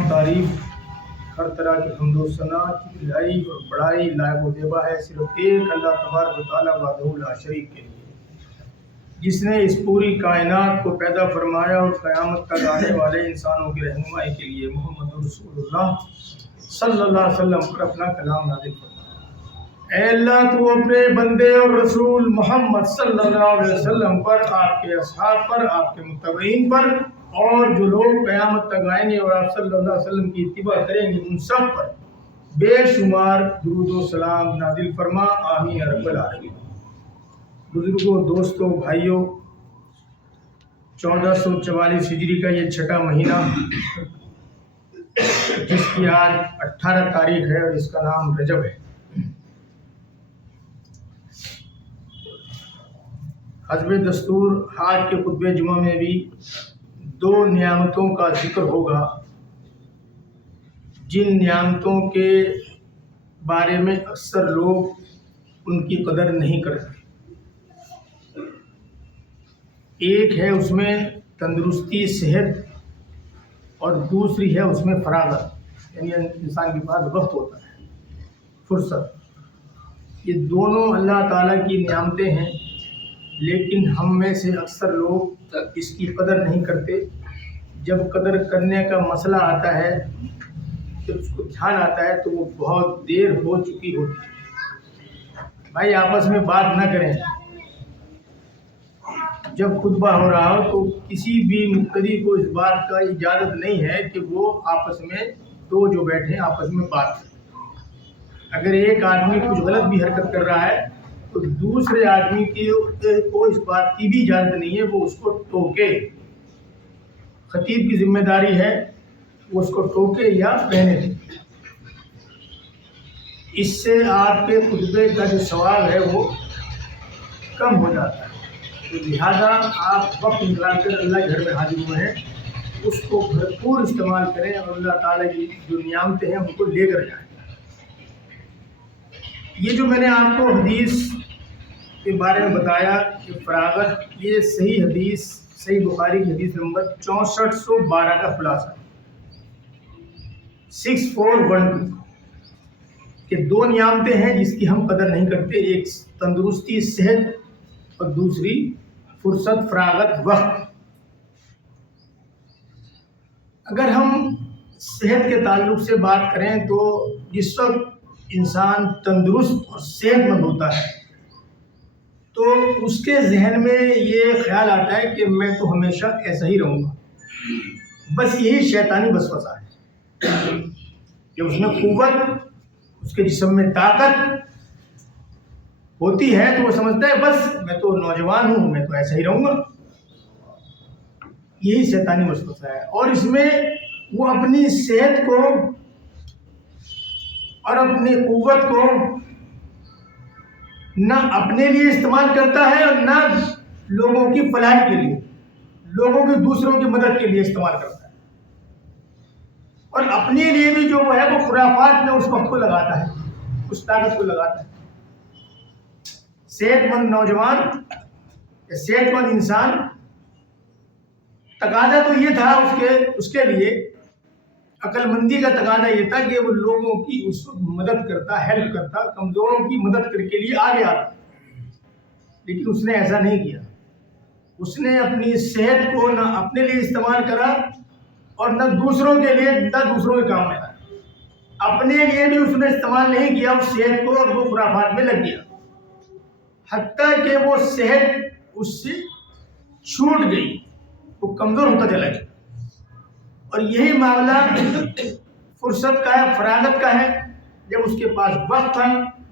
तमाम तारीफ हर तरह की हम्द व सना की लाई और बड़ाई लायक व देबा है सिर्फ एक अल्लाह तबारक व तआला वहदहू ला शरीक के लिए, जिसने इस पूरी कायनात को पैदा फरमाया और क़यामत तक आने वाले इंसानों की रहनुमाई के लिए मोहम्मद रसूलुल्लाह सल्लल्लाहु अलैहि वसल्लम पर अपना कलाम नाज़िल फरमाया। ऐ अल्लाह, तू अपने बंदे और रसूल मोहम्मद सल्लल्लाहु अलैहि वसल्लम पर, आपके असहाब पर, आपके मुत्तबईन पर और जो लोग क़यामत तक आएंगे और आप सल्लल्लाहु अलैहि वसल्लम की इत्तिबा करेंगे उन सब पर बेशुमार दुरूद व सलाम नाज़िल फरमा। आमीन या रब्बल आलमीन। बुजुर्गों, दोस्तों, भाइयों, 1444 हिजरी का ये छठा महीना जिसकी आज 18 तारीख है और इसका नाम रजब है। हस्ब दस्तूर आज के खुतबे जुमा में भी दो नियामतों का जिक्र होगा, जिन नियामतों के बारे में अक्सर लोग उनकी कदर नहीं करते। एक है उसमें तंदुरुस्ती, सेहत, और दूसरी है उसमें फरागत, यानी इंसान के पास वक्त होता है, फुर्सत। ये दोनों अल्लाह ताला की नियामतें हैं, लेकिन हम में से अक्सर लोग इसकी कदर नहीं करते। जब कदर करने का मसला आता है, जब उसको ध्यान आता है, तो वो बहुत देर हो चुकी होती है। भाई, आपस में बात ना करें। जब खुतबा हो रहा हो तो किसी भी मुक्तदी को इस बात का इजाज़त नहीं है कि वो आपस में दो जो बैठे आपस में बात करें। अगर एक आदमी कुछ गलत भी हरकत कर रहा है तो दूसरे आदमी को इस बात की भी इजाज़त नहीं है वो उसको टोके। खतीब की जिम्मेदारी है वो उसको टोके या कहने दे। इससे आपके खुतबे का जो सवाब है वो कम हो जाता है। तो लिहाजा आप वक्त निकाल कर अल्लाह के घर में हाजिर हुए हैं, उसको भरपूर इस्तेमाल करें और अल्लाह ताला की जो नियामतें हैं उनको लेकर जाएं। ये जो मैंने आपको हदीस के बारे में बताया कि फरागत, ये सही हदीस, सही बुखारी की हदीस नंबर 6412 का खुलासा है, 6412 के दो नियामतें हैं जिसकी हम कदर नहीं करते। एक तंदुरुस्ती, सेहत, और दूसरी फुर्सत, फरागत, वक्त। अगर हम सेहत के ताल्लुक से बात करें तो जिस वक्त इंसान तंदुरुस्त और सेहतमंद होता है तो उसके जहन में ये ख्याल आता है कि मैं तो हमेशा ऐसा ही रहूँगा। बस यही शैतानी वसवसा है। जब उसमें कुव्वत, उसके जिस्म में ताकत होती है तो वो समझता है बस मैं तो नौजवान हूँ, मैं तो ऐसा ही रहूँगा। यही शैतानी वसवसा है। और इसमें वो अपनी सेहत को और अपनी कुव्वत को न अपने लिए इस्तेमाल करता है और न लोगों की फलाह के लिए, लोगों की दूसरों की मदद के लिए इस्तेमाल करता है। और अपने लिए भी जो वो है वो खुराफात में उस वक्त को लगाता है, उस ताकत को लगाता है। सेहतमंद नौजवान या सेहतमंद इंसान, तकादा तो ये था उसके लिए, अक्लमंदी का तकादा ये था कि वो लोगों की उस मदद करता, हेल्प करता, कमज़ोरों की मदद के लिए आगे आता। लेकिन उसने ऐसा नहीं किया। उसने अपनी सेहत को न अपने लिए इस्तेमाल करा और न दूसरों के लिए, न दूसरों के काम में आया। अपने लिए भी उसने इस्तेमाल नहीं किया उस सेहत को, और वो खुराफात में लग गया। हत्ता कि वो सेहत उससे छूट गई, वो कमज़ोर होता चला गया। और यही मामला फुर्सत का है, फरागत का है। जब उसके पास वक्त था,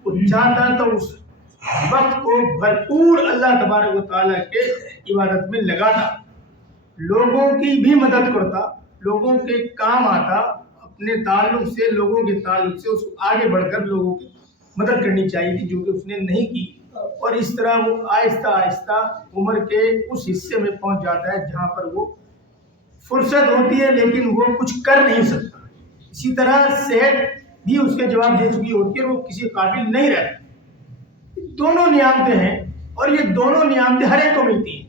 वो चाहता तो उस वक्त को भरपूर अल्लाह तबारक व तआला के इबादत में लगाता, लोगों की भी मदद करता, लोगों के काम आता, अपने ताल्लुक से, लोगों के ताल्लुक से उसको आगे बढ़कर लोगों की मदद करनी चाहिए थी, जो कि उसने नहीं की। और इस तरह वो आहिस्ता आहिस्ता उम्र के उस हिस्से में पहुंच जाता है जहाँ पर वो फुर्सत होती है लेकिन वो कुछ कर नहीं सकता। इसी तरह सेहत भी उसके जवाब दे चुकी होती है और वो किसी काबिल नहीं रहता। दोनों नियामतें हैं और ये दोनों नियामतें हर एक को मिलती हैं,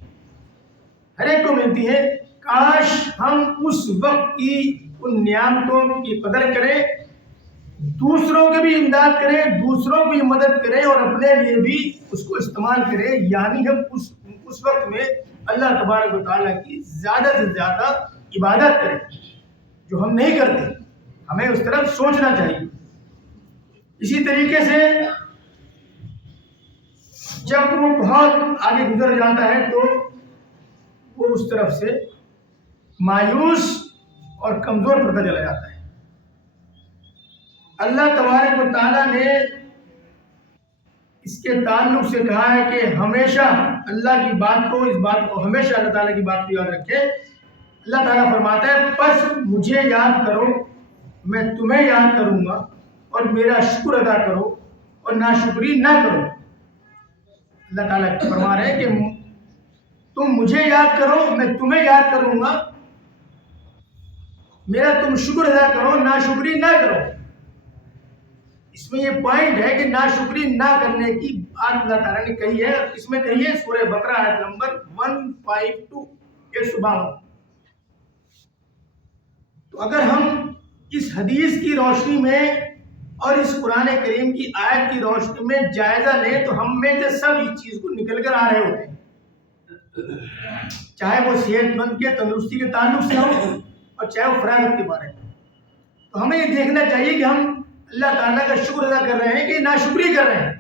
हर एक को मिलती है। काश हम उस वक्त की ان نعمتوں کی قدر کرے، دوسروں کی بھی امداد کرے، دوسروں کی مدد کرے اور اپنے لیے بھی اس کو استعمال کرے. یعنی ہم اس وقت میں اللہ تبارک و تعالیٰ کی زیادہ سے زیادہ عبادت کریں، جو ہم نہیں کرتے. ہمیں اس طرف سوچنا چاہیے. اسی طریقے سے جب وہ بہت آگے گزر جاتا ہے تو وہ اس طرف سے مایوس اور کمزور پڑتا چلا جاتا ہے. اللہ تبارک و تعالیٰ نے اس کے تعلق سے کہا ہے کہ ہمیشہ اللہ کی بات کو، اس بات کو ہمیشہ اللہ تعالیٰ کی بات کو یاد رکھے. اللہ تعالیٰ فرماتا ہے بس مجھے یاد کرو، میں تمہیں یاد کروں گا، اور میرا شکر ادا کرو اور ناشکری نہ کرو. اللہ تعالیٰ فرما رہے ہیں کہ تم مجھے یاد کرو، میں تمہیں یاد کروں گا، میرا تم شکر ادا کرو، ناشکری نہ کرو. اس میں یہ پوائنٹ ہے کہ ناشکری نہ کرنے کی بات اللہ تعالیٰ نے کہی ہے. اس میں کہی ہے سورہ بقرہ آیت نمبر 152 152. تو اگر ہم اس حدیث کی روشنی میں اور اس قرآن کریم کی آیت کی روشنی میں جائزہ لیں تو ہم میں سے سب اس چیز کو نکل کر آ رہے ہوتے ہیں، چاہے وہ صحت مند کے تندرستی کے تعلق سے ہو اور چاہے وہ فراغت کے بارے میں. تو ہمیں یہ دیکھنا چاہیے کہ ہم اللہ تعالیٰ کا شکر ادا کر رہے ہیں کہ ناشکری کر رہے ہیں.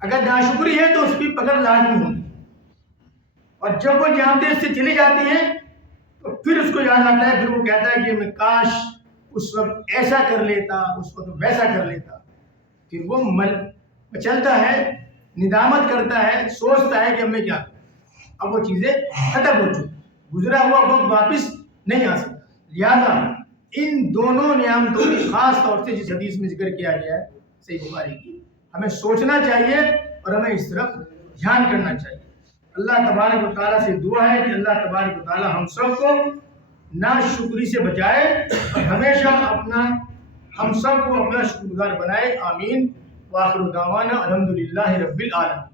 اگر ناشکری ہے تو اس کی پکڑ لازمی ہوگی، اور جب وہ نعمتیں اس سے چلی جاتی ہیں تو پھر اس کو یاد آتا ہے، پھر وہ کہتا ہے کہ میں کاش اس وقت ایسا کر لیتا، اس وقت ویسا کر لیتا. پھر وہ مچلتا ہے، ندامت کرتا ہے، سوچتا ہے کہ ہمیں کیا کریں. اب وہ چیزیں ختم ہو چکی، گزرا ہوا وقت واپس نہیں آ سکتا. لہٰذا ان دونوں نعمتوں کی خاص طور سے جس حدیث میں ذکر کیا گیا ہے صحیح بخاری کی، ہمیں سوچنا چاہیے اور ہمیں اس طرف دھیان کرنا چاہیے. اللہ تبارک و تعالیٰ سے دعا ہے کہ اللہ تبارک و تعالیٰ ہم سب کو ناشکری سے بچائے اور ہمیشہ ہم سب کو اپنا شکر گزار بنائے. آمین. وآخر دعوانا الحمدللہ رب العالمین.